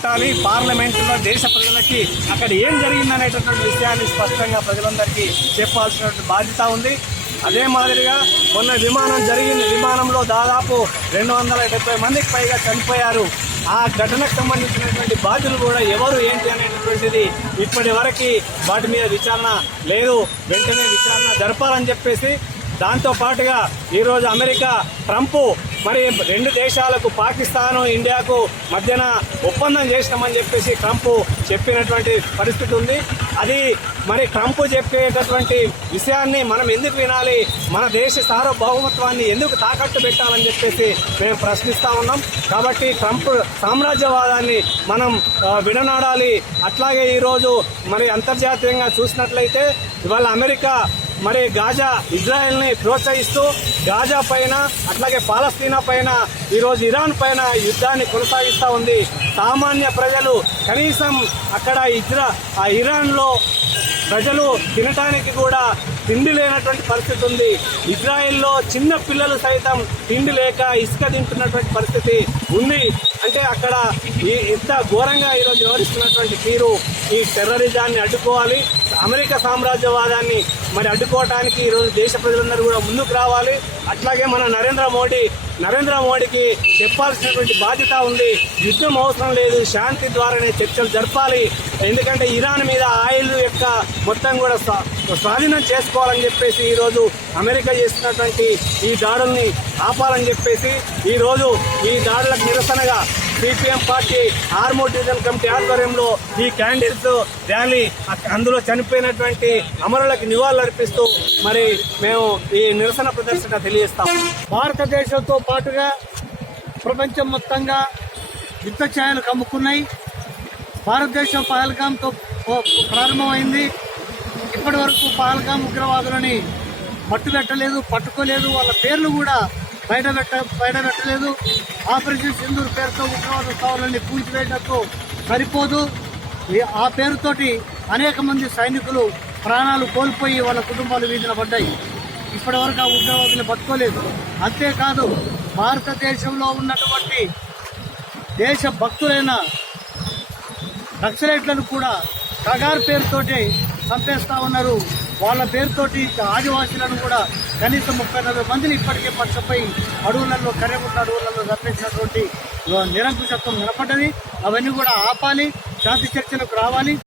పెట్టాలి. పార్లమెంటులో దేశ ప్రజలకి అక్కడ ఏం జరిగిందనేటటువంటి విషయాన్ని స్పష్టంగా ప్రజలందరికీ చెప్పాల్సినటువంటి బాధ్యత ఉంది. అదే మాదిరిగా మొన్న విమానం జరిగింది. విమానంలో దాదాపు 270 మందికి పైగా చనిపోయారు. ఆ ఘటనకు సంబంధించినటువంటి బాధ్యులు కూడా ఎవరు ఏంటి అనేటటువంటిది ఇప్పటి వరకు వాటి మీద విచారణ లేదు. వెంటనే విచారణ జరపాలని చెప్పేసి దాంతో పాటుగా ఈరోజు అమెరికా ట్రంప్ మరి 2 దేశాలకు పాకిస్తాను ఇండియాకు మధ్యన ఒప్పందం చేసినామని చెప్పేసి ట్రంప్ చెప్పినటువంటి పరిస్థితి ఉంది. అది మరి ట్రంప్ చెప్పేటటువంటి విషయాన్ని మనం ఎందుకు వినాలి? మన దేశ సార్వభౌమత్వాన్ని ఎందుకు తాకట్టు పెట్టాలని చెప్పేసి మేము ప్రశ్నిస్తా ఉన్నాం. కాబట్టి ట్రంప్ సామ్రాజ్యవాదాన్ని మనం విడనాడాలి. అట్లాగే ఈరోజు మరి అంతర్జాతీయంగా చూసినట్లయితే ఇవాళ అమెరికా మరి గాజా ఇజ్రాయెల్ని ప్రోత్సహిస్తూ గాజా పైన అట్లాగే పాలస్తీనా పైన ఈరోజు ఇరాన్ పైన యుద్ధాన్ని కొనసాగిస్తూ ఉంది. సామాన్య ప్రజలు కనీసం అక్కడ ఇరాన్లో ప్రజలు తినటానికి కూడా తిండి లేనటువంటి పరిస్థితి ఉంది. ఇజ్రాయెల్లో చిన్న పిల్లలు సైతం తిండి లేక ఇసుక తింటున్నటువంటి పరిస్థితి ఉంది. అంటే అక్కడ ఎంత ఘోరంగా ఈరోజు వ్యవహరిస్తున్నటువంటి తీరు, ఈ టెర్రరిజాన్ని అడ్డుకోవాలి. అమెరికా సామ్రాజ్యవాదాన్ని మరి అడ్డుకోవటానికి ఈరోజు దేశ ప్రజలందరూ కూడా ముందుకు రావాలి. అట్లాగే మన నరేంద్ర మోడీకి చెప్పాల్సినటువంటి బాధ్యత ఉంది. యుద్ధం అవసరం లేదు, శాంతి ద్వారానే చర్చలు జరపాలి. ఎందుకంటే ఇరాన్ మీద ఆయిల్ యొక్క మొత్తం కూడా స్వాధీనం చేసుకోవాలని చెప్పేసి ఈరోజు అమెరికా చేస్తున్నటువంటి ఈ దాడుల్ని ఆపాలని చెప్పేసి ఈరోజు ఈ దాడులకు నిరసనగా CPM party Armoor division committee ఆధ్వర్యంలో ఈ క్యాండిల్స్ ర్యాలీ, అందులో చనిపోయినటువంటి అమరులకు నివాళులు అర్పిస్తూ మరి మేము ఈ నిరసన ప్రదర్శన తెలియజేస్తాం. భారతదేశంతో పాటుగా ప్రపంచం మొత్తంగా యుద్ధ ఛాయలు కమ్ముకున్నాయి. భారతదేశం పహల్గామ్తో ప్రారంభమైంది. ఇప్పటి వరకు పహల్గామ్ ఉగ్రవాదులని పట్టుకోలేదు. వాళ్ళ పేర్లు కూడా బయట పెట్టలేదు. ఆపరేషన్ సింధూర్ పేరుతో ఉగ్రవాద స్థావరాన్ని కూల్చివేయడంతో సరిపోదు. ఆ పేరుతోటి అనేక మంది సైనికులు ప్రాణాలు కోల్పోయి వాళ్ళ కుటుంబాలు వీధిన పడ్డాయి. ఇప్పటి వరకు ఆ ఉగ్రవాదులు పట్టుకోలేదు. అంతేకాదు భారతదేశంలో ఉన్నటువంటి దేశ భక్తులైన నక్సలైట్లను కూడా కగార్ పేరుతోటి చంపేస్తా ఉన్నారు. వాళ్ళ పేరుతోటి ఆదివాసీలను కూడా కనీసం 30-40 మందిని ఇప్పటికే పచ్చపోయి అడవులలో కర్రెగుట్ట అడవులలో చంపేసినటువంటి నిరంకుశత్వం నిలబడ్డది. అవన్నీ కూడా ఆపాలి, శాంతి చర్చలకు రావాలి.